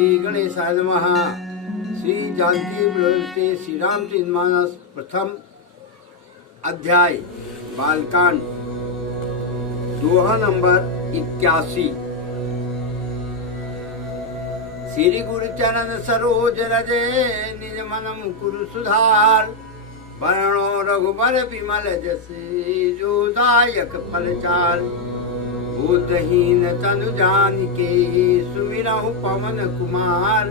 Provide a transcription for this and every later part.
श्री गणेशाय नमः। श्री जानकी विलोकते श्री रामचरितमानस प्रथम अध्याय बालकांड दोहा नंबर 81। श्री गुरु चरण सरोज रजे निज मन मुकुर सुधार। वर्णो रघुबर विमल जसे जो दायक फल चाल। बुद्धहीन तनु जान के सुमिरहु पवन कुमार।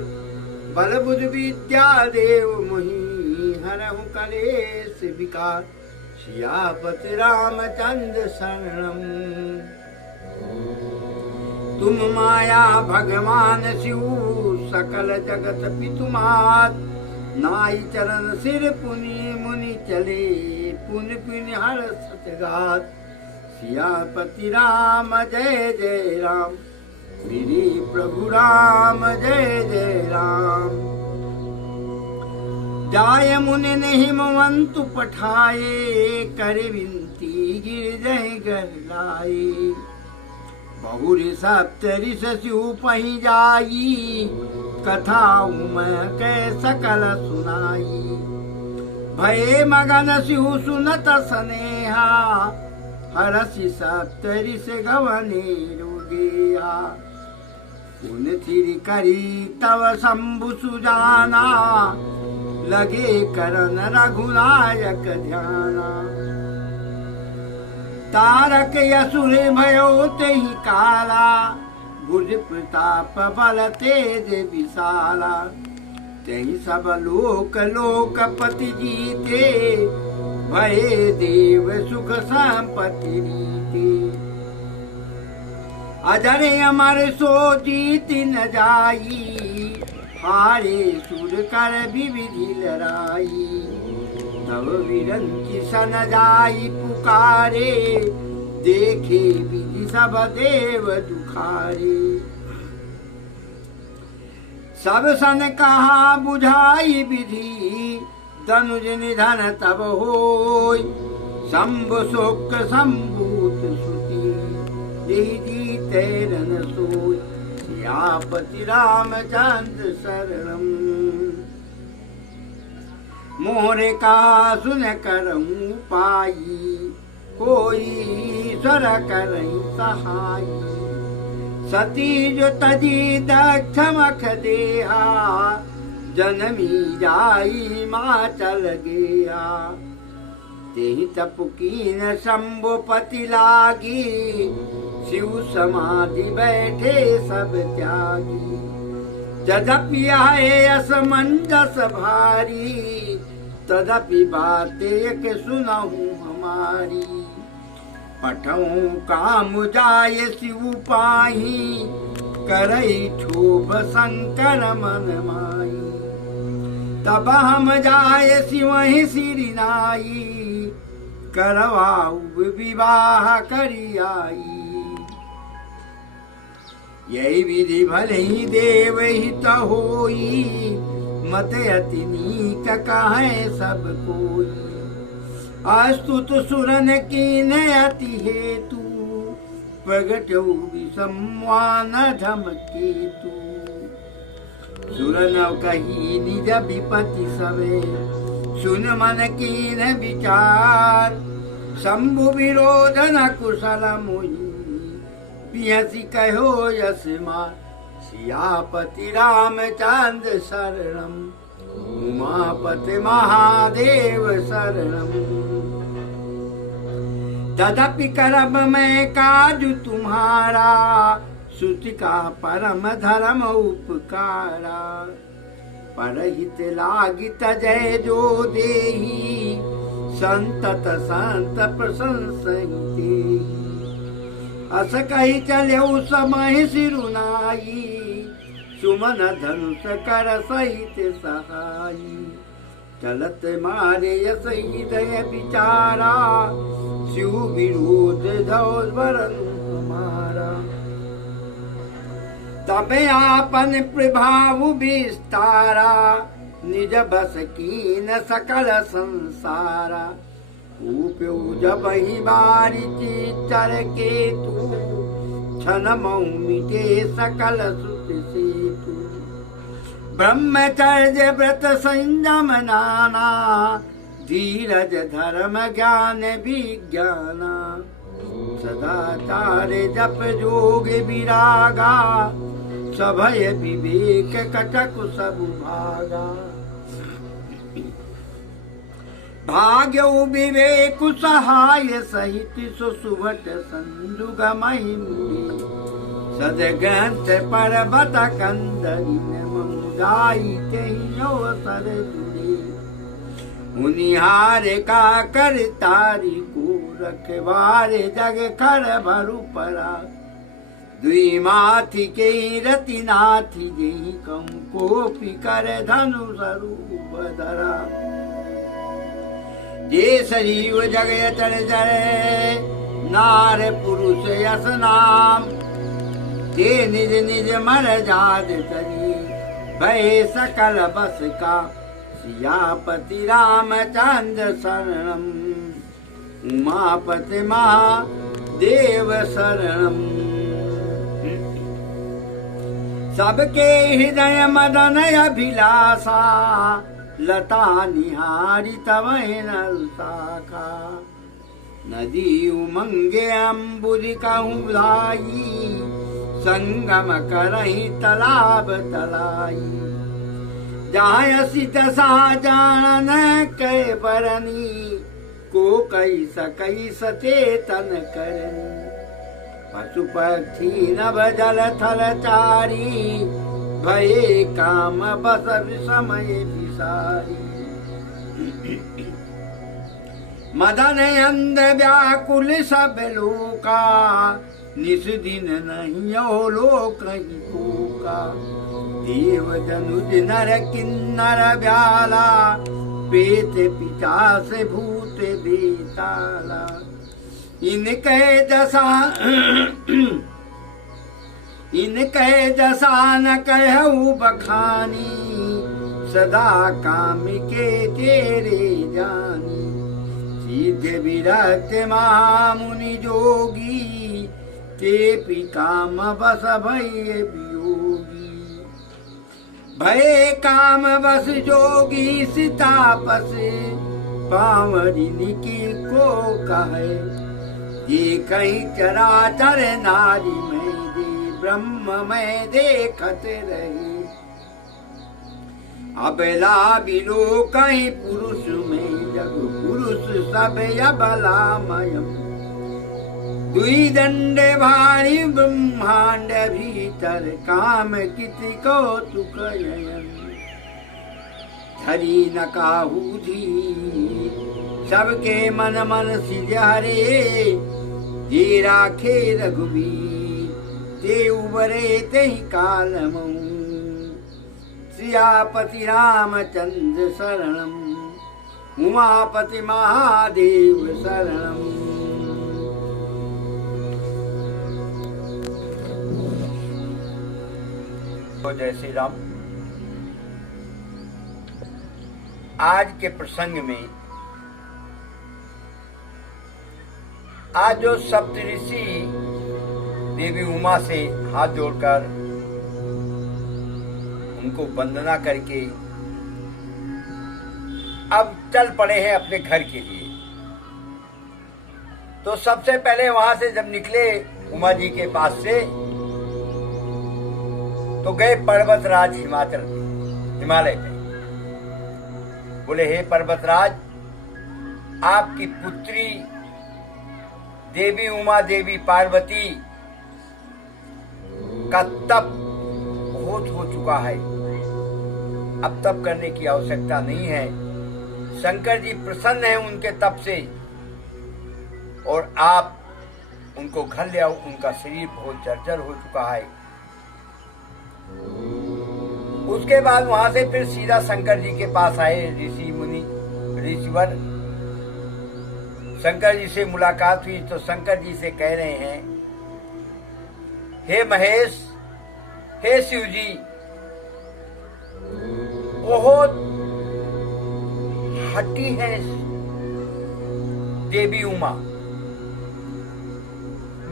बल बुद्ध विद्या देव मोहि हरहु कलेश विकार। सियापति रामचंद्र शरणम। तुम माया भगवान शिव सकल जगत पितुमात। नाई चरण सिर पुनि मुनि चले पुन पुनि हर सतगात। सियापति राम जय जय राम। मेरे प्रभु राम जय जय राम। जाय मुनि नहीं हिमवंतु पठाए। कर विनती गिर जय घर लाए। बहुरी सप्तरि शिव पही जाई। कथा मैं कै सकल सुनाई। भये मगन शिव सुनत स्नेहा। हरसि सप्तरि से गवने रोगिया। पुन थिरि करी तव शंभु सुजाना। लगे करन रघुनायक ध्याना। तारक यसुर भयो तेहि काला। बुझ प्रताप बल तेज विशाला। तेहि सब लोक लोकपति जीते। भये देव सुख संपत्ति रीते। अजरे अमर सो जीत न जाई। हारे सुर कर विविधि लड़ाई। तब विरंची सन जाई पुकारे। देखे विधि सब देव दुखारे। सब सन कहा बुझाई विधि। धनुज निधन तब होय। शंभु शोक संभूत श्रुति। यही जीते रन सोय। सियापति रामचंद्र शरणम। मोरे का सुन करऊं पाई। कोई ईश्वर करई सहाई। सती जो तजी दक्षमख देहा। जनमी जाई माँ चल गया। तेहि तपुकीन शंभुपति लागी। शिव समाधि बैठे सब त्यागी। यद्यपि आए असमंजस भारी। तदपि बातें एक सुनहूं हमारी। पठऊं काम जाय शिव पाही। करई क्षोभ शंकर मन माई। तब हम जाय शिवहि सिरि नाई। करवाऊ विवाह करी आई। यही विधि भले ही देव हित होई। मत अति नीक कहे सब कोई। अस्तुत सुरन कीन अति हेतु। प्रगटौ विसम्मान धमकेतु। सुरन कही निज विपति सवे। सुन मन कीन विचार। शंभु विरोध न कुशल मोहि। पियसि कहो यस मार। सियापति रामचंद्र शरणम। उमापति महादेव शरणम। तदपि करब मैं काजु तुम्हारा। श्रुति का परम धर्म उपकारा। परहित लागित जय जो देही। संतत संत प्रशंसहि। अस कही चलऊ समय सिरुनाई। सुमन धनुष कर सहित सहाई। चलत मारे यस हृदय विचारा। शिव विरोध धौल वरन हमारा। तबे आपन प्रभाव विस्तारा। निज बस कीन सकल संसारा। ऊप्यो जब ही बारी चर के तू। छन मऊ मिटे सकल सुत से तू। ब्रह्मचर्य व्रत संयम नाना, धीरज धर्म ज्ञान विज्ञान, सदाचार जप जोग विरागा, सभय विवेक कटक सब भागा। भाग्य विवेक सहाय सहित सुसुभट संजुग महिमुनि, सदग्रंथ पर्वत कंदरिन मुदाई अवसर जुड़े। मुनिहार का कर तारी को रखवार जग कर भरु परा, दुई माथी के रति नाथी जही कम कोपी कर धनु स्वरूप धरा। जे सजीव जग चर जरे, नार पुरुष यस नाम, जे निज निज मर जाद तरी, भय सकल बस का, सियापति रामचंद्र शरणम, उमापति महादेव शरणम। सबके हृदय मदन अभिलाषा, लता निहारी तव नल शाखा। नदी उमंगे अम्बुज कहूँ धाई, संगम करही तालाब तलाई। जहाँ असित सा जान कै बरनी, को कई सकई सचेतन करनी। पशु पक्षी नभ जल थल चारी, भये काम बस समय विसारी। मदन अंध व्याकुल सब लोका, निस दिन नहीं लोक का। देव धनुज नर किन्नर व्याला, पेत पिचास भूत बेताला। इनके दशा न कहूँ बखानी, सदा काम के तेरे जानी। सीधे विरक्त महामुनि जोगी, ते पी काम बस भय वियोगी। भय काम बस जोगी सितापस, पावरिनी की को कहे। ये कहीं चराचर नारी में दे, ब्रह्म में देखत रही। अबला बिलो कहीं पुरुष में, जग पुरुष सब अबलामयम। दुई दंडे भारी ब्रह्मांड भीतर, काम किति कौतुक नयन। धरी न काहू धी, सबके मन मन सिजहरे। जे राखे रघुवीर, ते उबरे ते काल मऊ। सियापति रामचंद्र शरणम, उमापति महादेव शरणम। जय श्री राम। आज के प्रसंग में, आज जो सप्तऋषि देवी उमा से हाथ जोड़कर उनको वंदना करके अब चल पड़े हैं अपने घर के लिए। तो सबसे पहले वहां से जब निकले उमा जी के पास से, तो गए पर्वतराज हिमालय पे। बोले, हे पर्वतराज, आपकी पुत्री देवी उमा देवी पार्वती का तप बहुत हो चुका है, अब तप करने की आवश्यकता नहीं है। शंकर जी प्रसन्न हैं उनके तप से, और आप उनको घर ले आओ, उनका शरीर बहुत जर्जर हो चुका है। उसके बाद वहां से फिर सीधा शंकर जी के पास आए ऋषि मुनि ऋषिवर। शंकर जी से मुलाकात हुई तो शंकर जी से कह रहे हैं, हे महेश, हे शिव जी, बहुत हठी है देवी उमा।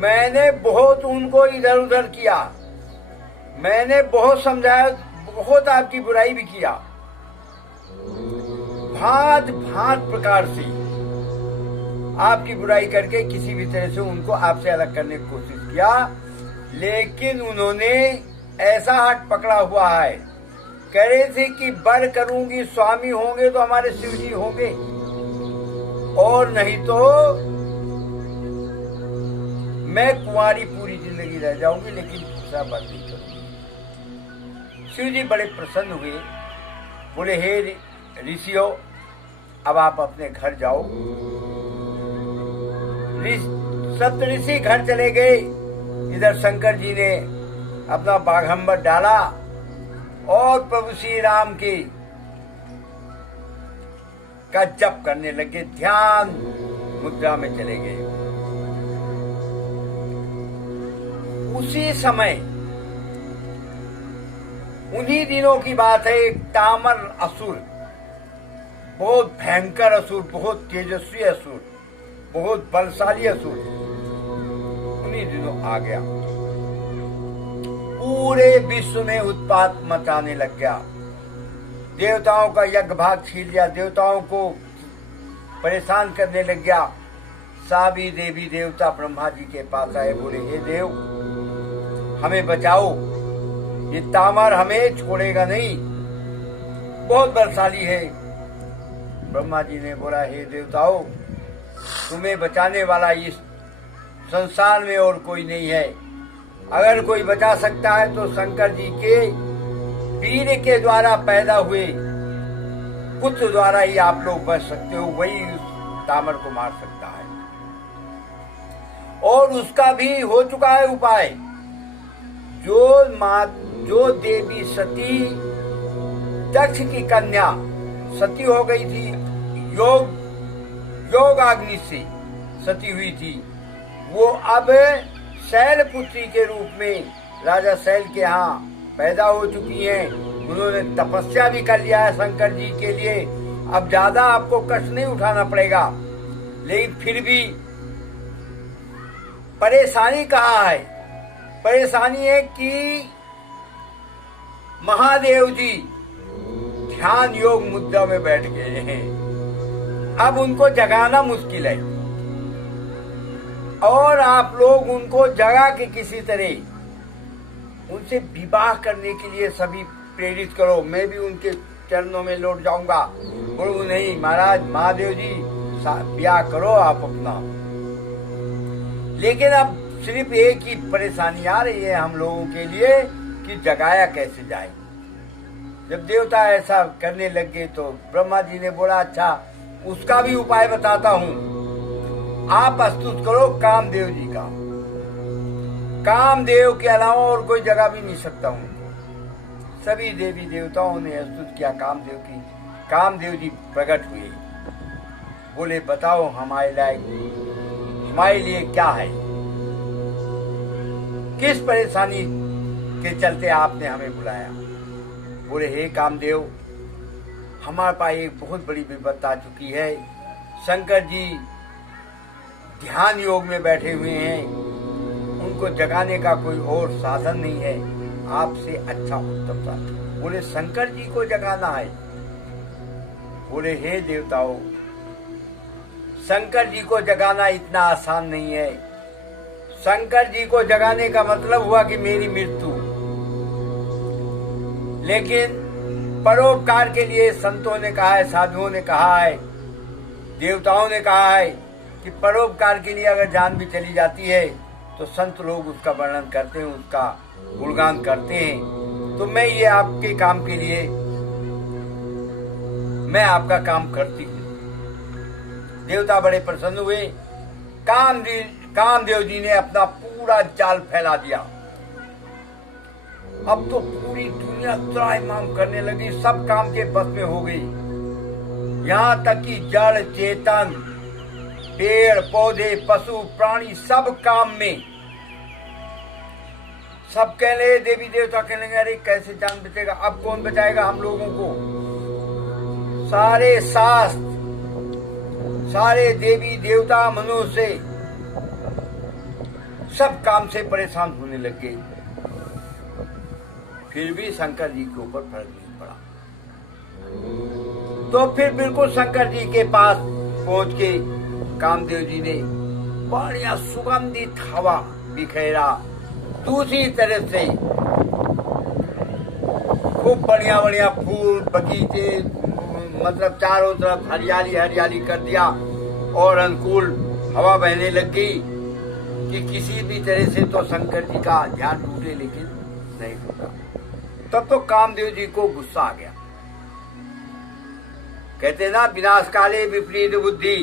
मैंने बहुत उनको इधर उधर किया, मैंने बहुत समझाया, बहुत आपकी बुराई भी किया, भांत भांत प्रकार से आपकी बुराई करके किसी भी तरह से उनको आपसे अलग करने की कोशिश किया, लेकिन उन्होंने ऐसा हाथ पकड़ा हुआ है, कह रहे थे कि वर करूंगी, स्वामी होंगे तो हमारे शिव जी होंगे, और नहीं तो मैं कुंवारी पूरी जिंदगी रह जाऊंगी, लेकिन दूसरा वर नहीं करूंगी। शिव जी बड़े प्रसन्न हुए, बोले हे ऋषियों, अब आप अपने घर जाओ। सप्तऋषि घर चले गए। इधर शंकर जी ने अपना बाघंबर डाला और प्रभु श्री राम के का जप करने लगे, ध्यान मुद्रा में चले गए। उसी समय उन्हीं दिनों की बात है, एक तामर असुर, बहुत भयंकर असुर, बहुत तेजस्वी असुर, बहुत बलशाली असुर उन्हीं दिनों आ गया, पूरे विश्व में उत्पात मचाने लग गया, देवताओं का यज्ञ भाग छीन लिया, देवताओं को परेशान करने लग गया। सभी देवी देवता ब्रह्मा जी के पास आए, बोले हे देव हमें बचाओ, ये तामर हमें छोड़ेगा नहीं, बहुत बलशाली है। ब्रह्मा जी ने बोला हे देवताओं, तुम्हें बचाने वाला इस संसार में और कोई नहीं है, अगर कोई बचा सकता है तो शंकर जी के वीर के द्वारा पैदा हुए पुत्र द्वारा ही आप लोग बच सकते हो, वही उस तामर को मार सकता है। और उसका भी हो चुका है उपाय। जो देवी सती दक्ष की कन्या सती हो गई थी, योग अग्नि से सती हुई थी, वो अब शैलपुत्री के रूप में राजा शैल के यहाँ पैदा हो चुकी हैं। उन्होंने तपस्या भी कर लिया है शंकर जी के लिए, अब ज्यादा आपको कष्ट नहीं उठाना पड़ेगा। लेकिन फिर भी परेशानी कहाँ है? परेशानी है कि महादेव जी ध्यान योग मुद्रा में बैठ गए हैं, अब उनको जगाना मुश्किल है, और आप लोग उनको जगा के किसी तरह उनसे विवाह करने के लिए सभी प्रेरित करो, मैं भी उनके चरणों में लौट जाऊंगा। बोलो नहीं महाराज, महादेव जी ब्याह करो आप अपना। लेकिन अब सिर्फ एक ही परेशानी आ रही है हम लोगों के लिए कि जगाया कैसे जाए। जब देवता ऐसा करने लग गए तो ब्रह्मा जी ने बोला अच्छा उसका भी उपाय बताता हूँ, आप प्रस्तुत करो कामदेव जी का। कामदेव के अलावा और कोई जगह भी नहीं सकता हूँ। सभी देवी देवताओं ने प्रस्तुत किया कामदेव की। कामदेव जी प्रकट हुए, बोले बताओ हमारे लिए क्या है, किस परेशानी के चलते आपने हमें बुलाया। बोले हे कामदेव, हमारे पास एक बहुत बड़ी विपत्त आ चुकी है, शंकर जी ध्यान योग में बैठे हुए हैं, उनको जगाने का कोई और साधन नहीं है, आपसे अच्छा उत्तम साधन। बोले शंकर जी को जगाना है। बोले हे देवताओं, शंकर जी को जगाना इतना आसान नहीं है। शंकर जी को जगाने का मतलब हुआ कि मेरी मृत्यु। लेकिन परोपकार के लिए संतों ने कहा है, साधुओं ने कहा है, देवताओं ने कहा है कि परोपकार के लिए अगर जान भी चली जाती है तो संत लोग उसका वर्णन करते हैं, उसका गुणगान करते हैं। तो मैं ये आपके काम के लिए मैं आपका काम करती हूँ। देवता बड़े प्रसन्न हुए। कामदेव जी ने अपना पूरा जाल फैला दिया। अब तो पूरी दुनिया त्राहिमाम करने लगी, सब काम के बस में हो गई। यहाँ तक कि जड़ चेतन, पेड़ पौधे, पशु प्राणी सब काम में। सब कह रहे, देवी देवता कहने लगे अरे कैसे जान बचेगा, अब कौन बचाएगा हम लोगों को। सारे शास्त्र, सारे देवी देवता मनुष्य सब काम से परेशान होने लग गए। फिर भी शंकर जी के ऊपर फर्क नहीं पड़ा। तो फिर बिल्कुल शंकर जी के पास पहुंच के कामदेव जी ने बढ़िया सुगंधित हवा बिखेरा, दूसरी तरफ से खूब बढ़िया बढ़िया फूल बगीचे, मतलब चारों तरफ हरियाली हरियाली कर दिया और अनुकूल हवा बहने लग गई कि किसी भी तरह से तो शंकर जी का ध्यान टूटे, लेकिन नहीं टूटा। तब तो कामदेव जी को गुस्सा आ गया। कहते ना, विनाश काले विपरीत बुद्धि।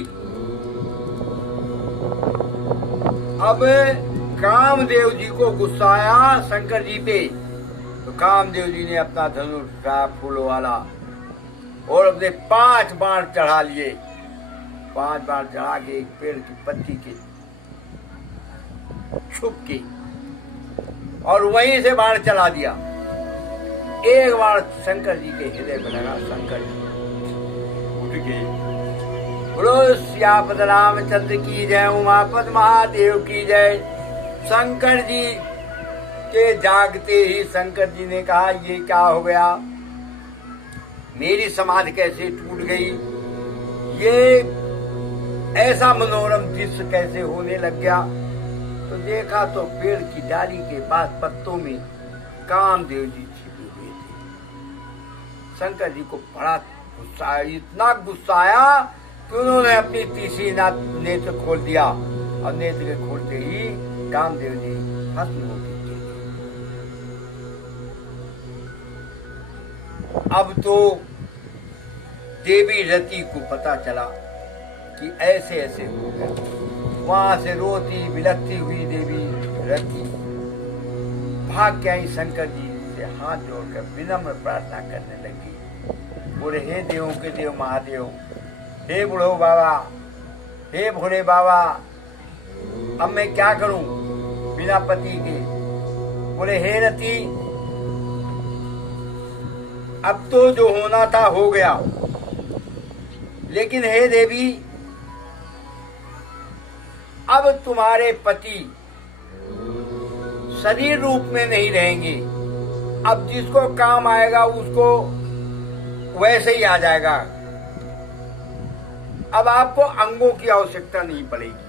अब कामदेव जी को गुस्सा आया शंकर जी पे, तो कामदेव जी ने अपना धनुष उठाया फूलों वाला और अपने 5 बाण चढ़ा लिए। 5 बाण चढ़ा के एक पेड़ की पत्ती के छुप के और वहीं से बाण चला दिया। एक बाण शंकर जी के हृदय में लगा, शंकर जी उठ गए। बोलो सियापत रामचंद्र की जय, उमापत महादेव की जय। शंकर जी के जागते ही शंकर जी ने कहा, ये क्या हो गया, मेरी समाधि कैसे टूट गई, ये ऐसा मनोरम दृश्य कैसे होने लग गया। तो देखा तो पेड़ की डाली के पास पत्तों में कामदेव जी छिपे हुए थे। शंकर जी को बड़ा गुस्सा आया, इतना गुस्सा आया कि उन्होंने अपनी तीसरी नेत्र खोल दिया और नेत्र के खोलते ही कामदेव जी भस्म हो गए। अब तो देवी रति को पता चला कि ऐसे ऐसे हो गया। वहां से रोती बिलखती हुई देवी रति भाग के आई, शंकर जी से हाथ जोड़कर विनम्र प्रार्थना करने लगी। बोले, हे देवों के देव महादेव, हे बूढ़ो बाबा, हे भोले बाबा, अब मैं क्या करूं बिना पति के। बोले, हे रति, अब तो जो होना था हो गया, लेकिन हे देवी, अब तुम्हारे पति शरीर रूप में नहीं रहेंगे। अब जिसको काम आएगा उसको वैसे ही आ जाएगा। अब आपको अंगों की आवश्यकता नहीं पड़ेगी।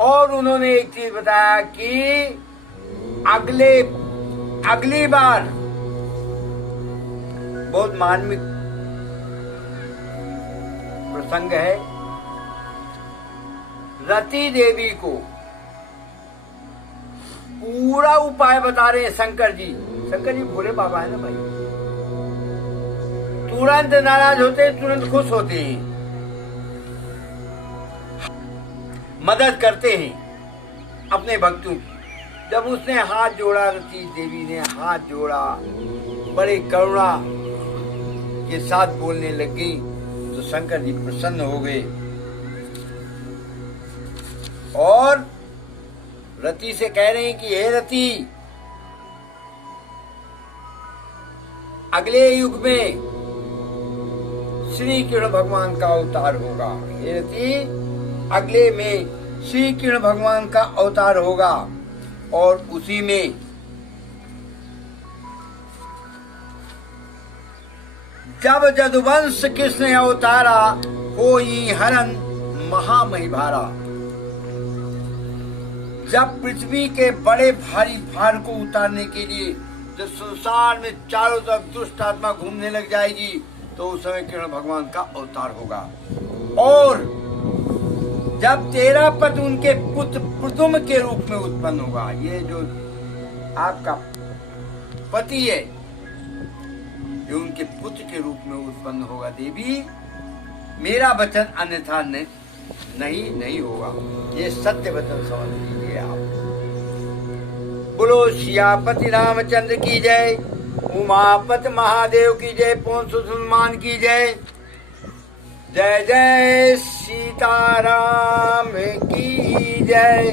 और उन्होंने एक चीज बताया कि अगली बार, बहुत मार्मिक प्रसंग है, रति देवी को पूरा उपाय बता रहे हैं शंकर जी। शंकर जी भोले बाबा है ना भाई, तुरंत नाराज होते हैं, तुरंत खुश होते हैं, मदद करते हैं अपने भक्तों की। जब उसने हाथ जोड़ा, रति देवी ने हाथ जोड़ा, बड़े करुणा के साथ बोलने लग गई, तो शंकर जी प्रसन्न हो गए और रति से कह रहे हैं कि हे रति, अगले युग में श्री कृष्ण भगवान का अवतार होगा। हे रति, अगले में श्री कृष्ण भगवान का अवतार होगा और उसी में जब जदुवंश कृष्ण अवतारा, होई हरन महामहिभारा। जब पृथ्वी के बड़े भारी भार को उतारने के लिए जब संसार में चारों तरफ दुष्ट आत्मा घूमने लग जाएगी, तो उस समय कृष्ण भगवान का अवतार होगा। और जब तेरा पति उनके पुत्र प्रथुम के रूप में उत्पन्न होगा, ये जो आपका पति है, ये उनके पुत्र के रूप में उत्पन्न होगा। देवी, मेरा वचन अन्यथा नहीं होगा, ये सत्य वचन समझ लीजिए आप। बोलो सियापति रामचंद्र की जय, उमापत महादेव की जय, पवन सुत हनुमान की जय। जय जय सीताराम की जय।